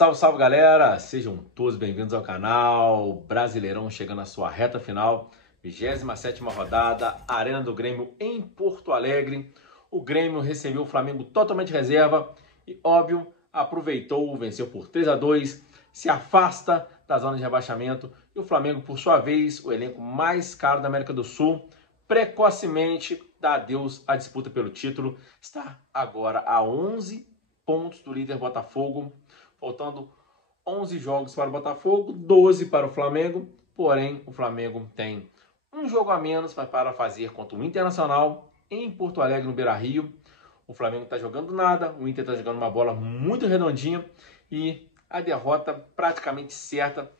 Salve, salve galera! Sejam todos bem-vindos ao canal. Brasileirão chegando à sua reta final, 27ª rodada, Arena do Grêmio em Porto Alegre. O Grêmio recebeu o Flamengo totalmente reserva e, óbvio, aproveitou, venceu por 3-2, se afasta da zona de rebaixamento. E o Flamengo, por sua vez, o elenco mais caro da América do Sul, precocemente dá adeus à disputa pelo título. Está agora a 11 pontos do líder Botafogo, faltando 11 jogos para o Botafogo, 12 para o Flamengo. Porém, o Flamengo tem um jogo a menos para fazer contra o Internacional em Porto Alegre, no Beira-Rio. O Flamengo está jogando nada, o Inter está jogando uma bola muito redondinha e a derrota praticamente certa.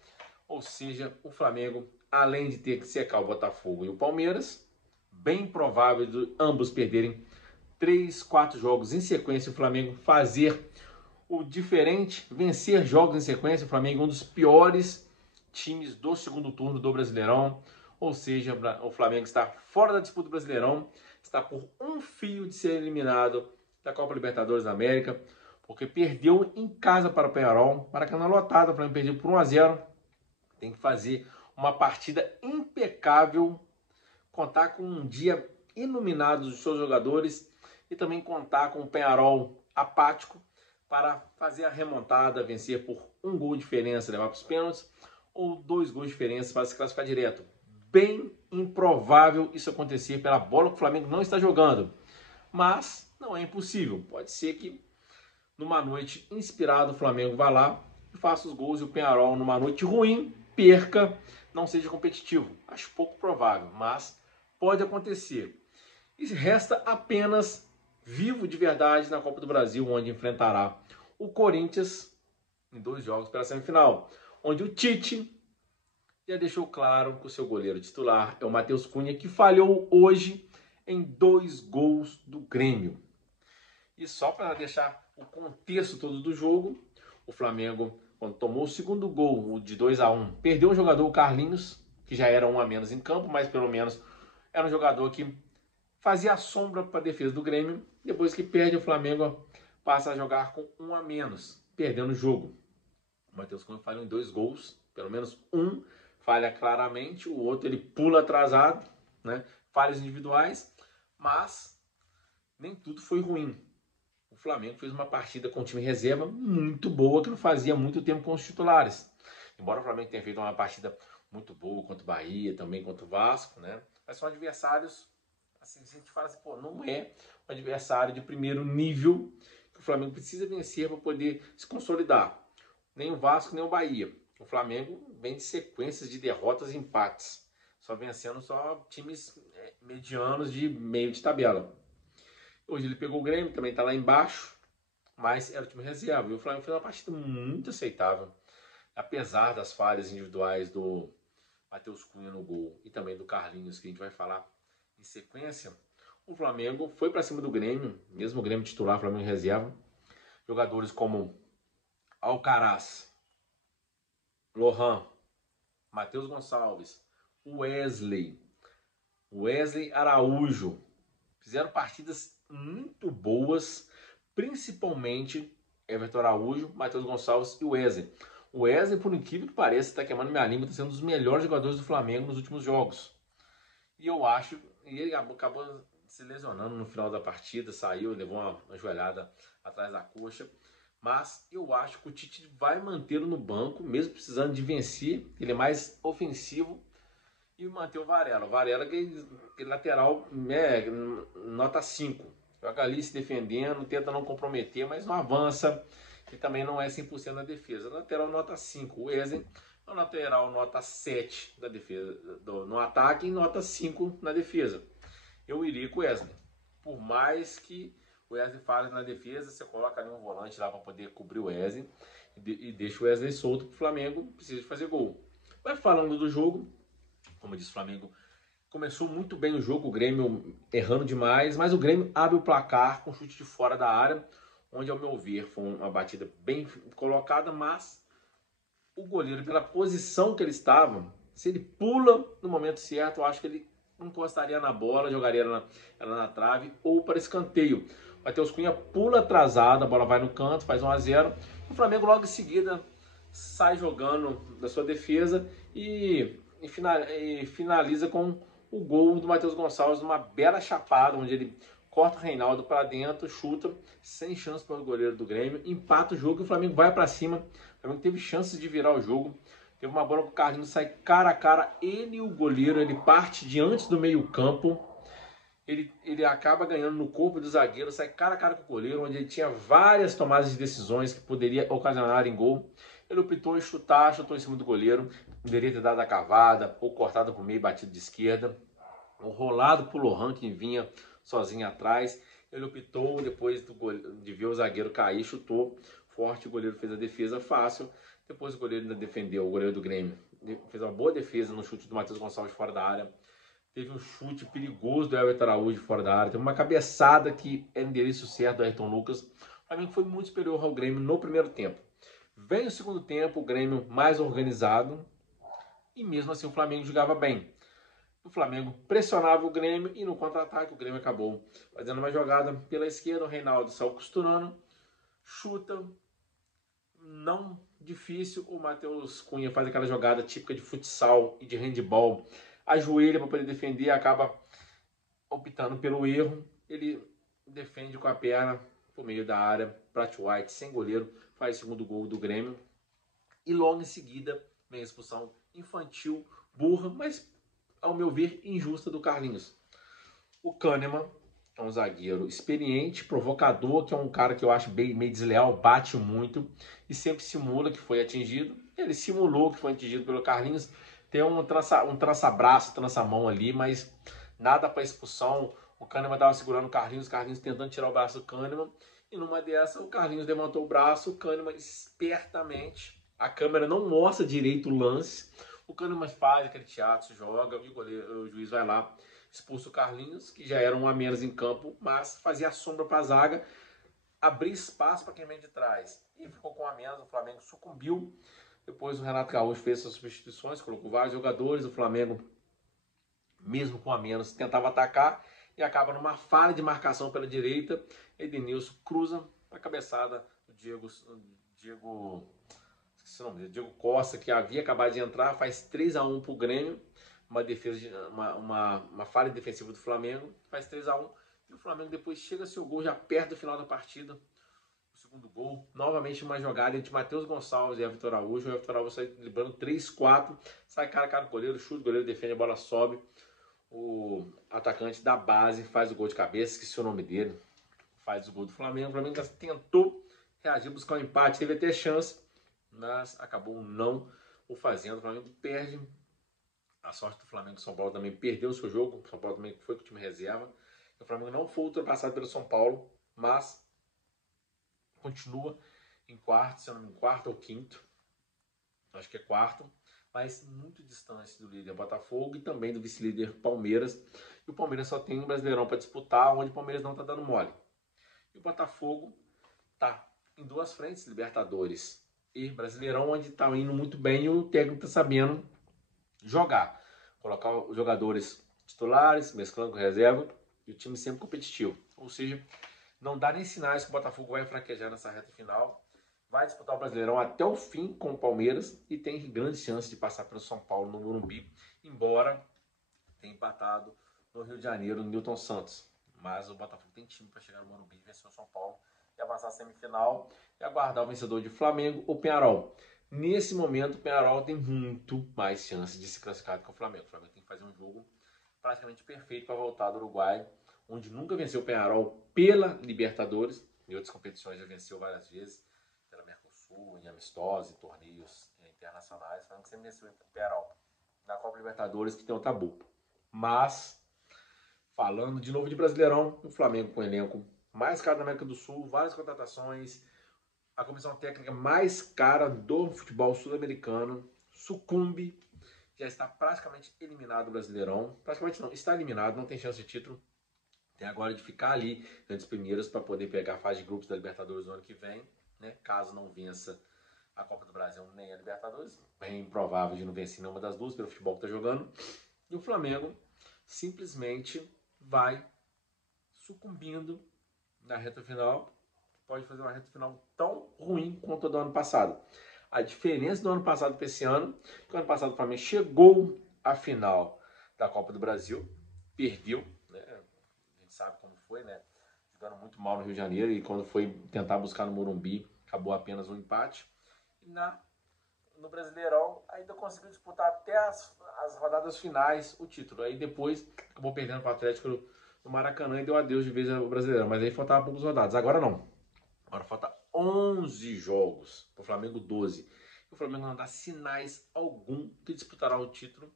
Ou seja, o Flamengo, além de ter que secar o Botafogo e o Palmeiras, bem provável de ambos perderem 3, 4 jogos em sequência, o Flamengo fazer o diferente, vencer jogos em sequência. O Flamengo é um dos piores times do segundo turno do Brasileirão, ou seja, o Flamengo está fora da disputa do Brasileirão, está por um fio de ser eliminado da Copa Libertadores da América, porque perdeu em casa para o Peñarol, Maracanã lotado, o Flamengo perdeu por 1-0, tem que fazer uma partida impecável, contar com um dia iluminado dos seus jogadores e também contar com o Peñarol apático para fazer a remontada, vencer por 1 gol de diferença, levar para os pênaltis, ou 2 gols de diferença para se classificar direto. Bem improvável isso acontecer pela bola que o Flamengo não está jogando, mas não é impossível. Pode ser que numa noite inspirada o Flamengo vá lá e faça os gols e o Peñarol numa noite ruim perca, não seja competitivo. Acho pouco provável, mas pode acontecer. E resta apenas vivo de verdade na Copa do Brasil, onde enfrentará o Corinthians em 2 jogos pela semifinal, onde o Tite já deixou claro que o seu goleiro titular é o Matheus Cunha, que falhou hoje em 2 gols do Grêmio. E só para deixar o contexto todo do jogo, o Flamengo, quando tomou o segundo gol, o de 2-1, perdeu um jogador, o Carlinhos, que já era 1 a menos em campo, mas pelo menos era um jogador que fazia a sombra para a defesa do Grêmio. Depois que perde, o Flamengo passa a jogar com 1 a menos, perdendo o jogo. O Matheus Cunha falhou em 2 gols, pelo menos um falha claramente, o outro ele pula atrasado, né? Falhas individuais, mas nem tudo foi ruim. O Flamengo fez uma partida com o time reserva muito boa, que não fazia muito tempo com os titulares. Embora o Flamengo tenha feito uma partida muito boa contra o Bahia, também contra o Vasco, né? Mas são adversários, assim, a gente fala assim, pô, não é um adversário de primeiro nível que o Flamengo precisa vencer para poder se consolidar. Nem o Vasco, nem o Bahia. O Flamengo vem de sequências de derrotas e empates, só vencendo só times medianos de meio de tabela. Hoje ele pegou o Grêmio, também está lá embaixo, mas era o time reserva. E o Flamengo fez uma partida muito aceitável, apesar das falhas individuais do Matheus Cunha no gol e também do Carlinhos, que a gente vai falar em sequência. O Flamengo foi para cima do Grêmio, mesmo o Grêmio titular, o Flamengo reserva. Jogadores como Alcaraz, Lohan, Matheus Gonçalves, Wesley Araújo, fizeram partidas muito boas, principalmente Everton Araújo, Matheus Gonçalves e Wesley. O Wesley, por incrível que pareça, está queimando minha língua, está sendo um dos melhores jogadores do Flamengo nos últimos jogos. E eu acho, e ele acabou se lesionando no final da partida, saiu, levou uma joelhada atrás da coxa. Mas eu acho que o Tite vai mantê-lo no banco, mesmo precisando de vencer. Ele é mais ofensivo. E manter o Varela. O Varela, aquele lateral, nota 5. Joga ali se defendendo, tenta não comprometer, mas não avança. E também não é 100% na defesa. Lateral nota 5. O Wesley é o lateral nota 7 da defesa, no ataque, e nota 5 na defesa. Eu iria com o Wesley. Por mais que o Wesley falha na defesa, você coloca ali um volante lá para poder cobrir o Wesley e deixa o Wesley solto, porque o Flamengo precisa de fazer gol. Vai falando do jogo, como eu disse, o Flamengo começou muito bem o jogo, o Grêmio errando demais, mas o Grêmio abre o placar com chute de fora da área, onde, ao meu ver, foi uma batida bem colocada, mas o goleiro, pela posição que ele estava, se ele pula no momento certo, eu acho que ele encostaria na bola, jogaria ela na trave ou para escanteio. Matheus Cunha pula atrasado, a bola vai no canto, faz 1-0. O Flamengo logo em seguida sai jogando da sua defesa e finaliza com o gol do Matheus Gonçalves, numa bela chapada, onde ele corta o Reinaldo para dentro, chuta, sem chance para o goleiro do Grêmio, empata o jogo e o Flamengo vai para cima. O Flamengo teve chances de virar o jogo. Teve uma bola que o Carlinhos sai cara a cara, ele e o goleiro, ele parte diante do meio campo. Ele acaba ganhando no corpo do zagueiro, sai cara a cara com o goleiro, onde ele tinha várias tomadas de decisões que poderia ocasionar em gol. Ele optou em chutar, chutou em cima do goleiro, poderia ter dado a cavada, ou cortado por meio, batido de esquerda, ou rolado pro Lohan, que vinha sozinho atrás. Ele optou, depois de ver o zagueiro cair, chutou forte, o goleiro fez a defesa fácil. Depois o goleiro ainda defendeu, o goleiro do Grêmio fez uma boa defesa no chute do Matheus Gonçalves fora da área. Teve um chute perigoso do Everton Araújo fora da área. Teve uma cabeçada que era endereço certo do Ayrton Lucas. O Flamengo foi muito superior ao Grêmio no primeiro tempo. Vem o segundo tempo, o Grêmio mais organizado. E mesmo assim o Flamengo jogava bem. O Flamengo pressionava o Grêmio e no contra-ataque o Grêmio acabou fazendo uma jogada pela esquerda. O Reinaldo saiu costurando, chuta. Não difícil, o Matheus Cunha faz aquela jogada típica de futsal e de handball. Ajoelha para poder defender, acaba optando pelo erro. Ele defende com a perna por meio da área. Pratt White, sem goleiro, faz o segundo gol do Grêmio. E logo em seguida vem a expulsão infantil, burra, mas ao meu ver injusta do Carlinhos. O Kahneman é um zagueiro experiente, provocador, que é um cara que eu acho meio desleal, bate muito e sempre simula que foi atingido. Ele simulou que foi atingido pelo Carlinhos. Tem um trança-braço, trança-mão ali, mas nada para expulsão. O Kahneman estava segurando o Carlinhos tentando tirar o braço do Kahneman. E numa dessa, o Carlinhos levantou o braço, o Kahneman espertamente. A câmera não mostra direito o lance. O Kahneman faz aquele teatro, joga e o juiz vai lá, expulsa o Carlinhos, que já era um a menos em campo, mas fazia a sombra para a zaga, abrir espaço para quem vem de trás. E ficou com um a menos, o Flamengo sucumbiu. Depois o Renato Gaúcho fez suas substituições, colocou vários jogadores. O Flamengo, mesmo com a menos, tentava atacar e acaba numa falha de marcação pela direita. Edenilson cruza a cabeçada do Diego Costa, que havia acabado de entrar, faz 3-1 para o Grêmio. Uma falha defensiva do Flamengo, faz 3-1. E o Flamengo depois chega seu gol já perto do final da partida. Segundo gol, novamente uma jogada entre Matheus Gonçalves e Everton Araújo. O Everton Araújo sai driblando 3-4, sai cara a cara com o goleiro, chuta, o goleiro defende, a bola sobe. O atacante da base faz o gol de cabeça, esqueci o nome dele, faz o gol do Flamengo. O Flamengo tentou reagir, buscar um empate, teve até chance, mas acabou não o fazendo. O Flamengo perde. A sorte do Flamengo, o São Paulo também perdeu o seu jogo. O São Paulo também foi com o time reserva. O Flamengo não foi ultrapassado pelo São Paulo, mas continua em quarto, se eu não me engano, quarto ou quinto. Acho que é quarto, mas muito distante do líder Botafogo e também do vice-líder Palmeiras. E o Palmeiras só tem um Brasileirão para disputar, onde o Palmeiras não está dando mole. E o Botafogo está em duas frentes, Libertadores e Brasileirão, onde está indo muito bem e o técnico está sabendo jogar. Colocar os jogadores titulares, mesclando com reserva, e o time sempre competitivo. Ou seja, não dá nem sinais que o Botafogo vai fraquejar nessa reta final. Vai disputar o Brasileirão até o fim com o Palmeiras e tem grandes chances de passar pelo São Paulo no Morumbi, embora tenha empatado no Rio de Janeiro, no Newton Santos. Mas o Botafogo tem time para chegar no Morumbi e vencer o São Paulo e avançar a semifinal e aguardar o vencedor de Flamengo ou Peñarol. Nesse momento, o Peñarol tem muito mais chances de se classificar do que o Flamengo. O Flamengo tem que fazer um jogo praticamente perfeito para voltar do Uruguai, onde nunca venceu o Peñarol pela Libertadores. Em outras competições já venceu várias vezes, pela Mercosul, em amistosos, em torneios internacionais. O Flamengo sempre venceu o Peñarol na Copa Libertadores, que tem um tabu. Mas, falando de novo de Brasileirão, o Flamengo com o elenco mais caro da América do Sul, várias contratações, a comissão técnica mais cara do futebol sul-americano sucumbe, já está praticamente eliminado do Brasileirão. Praticamente não, está eliminado, não tem chance de título. Tem agora de ficar ali entre os primeiros para poder pegar a fase de grupos da Libertadores no ano que vem, né? Caso não vença a Copa do Brasil nem a Libertadores. Bem improvável de não vencer nenhuma das duas pelo futebol que está jogando. E o Flamengo simplesmente vai sucumbindo na reta final, pode fazer uma reta final tão ruim quanto a do ano passado. A diferença do ano passado para esse ano, que o ano passado o Flamengo chegou à final da Copa do Brasil, perdeu, né? A gente sabe como foi, né? Jogando muito mal no Rio de Janeiro e quando foi tentar buscar no Morumbi, acabou apenas um empate. E no Brasileirão ainda conseguiu disputar até as rodadas finais o título. Aí depois acabou perdendo para o Atlético no Maracanã e deu adeus de vez ao Brasileirão. Mas aí faltava poucos rodadas. Agora não. Agora falta 11 jogos. Para o Flamengo 12. E o Flamengo não dá sinais algum que disputará o título.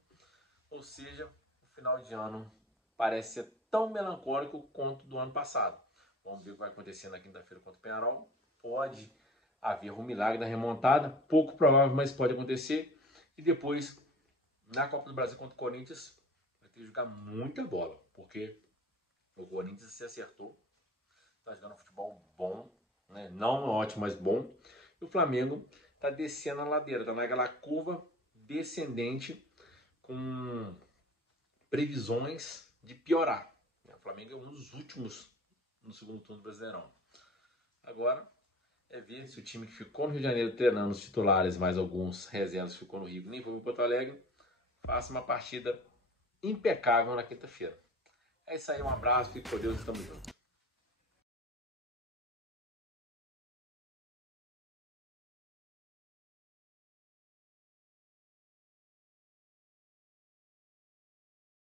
Ou seja, o final de ano parece ser tão melancólico quanto do ano passado. Vamos ver o que vai acontecer na quinta-feira contra o Peñarol. Pode haver um milagre da remontada, pouco provável, mas pode acontecer. E depois, na Copa do Brasil contra o Corinthians, vai ter que jogar muita bola, porque o Corinthians se acertou, está jogando futebol bom, né? Não ótimo, mas bom. E o Flamengo está descendo a ladeira, está naquela curva descendente com previsões de piorar. O Flamengo é um dos últimos no segundo turno do Brasileirão. Agora é ver se o time que ficou no Rio de Janeiro treinando os titulares, mais alguns reservas ficou no Rio, nem foi para Porto Alegre, faça uma partida impecável na quinta-feira. É isso aí, um abraço, fique com Deus e tamo junto.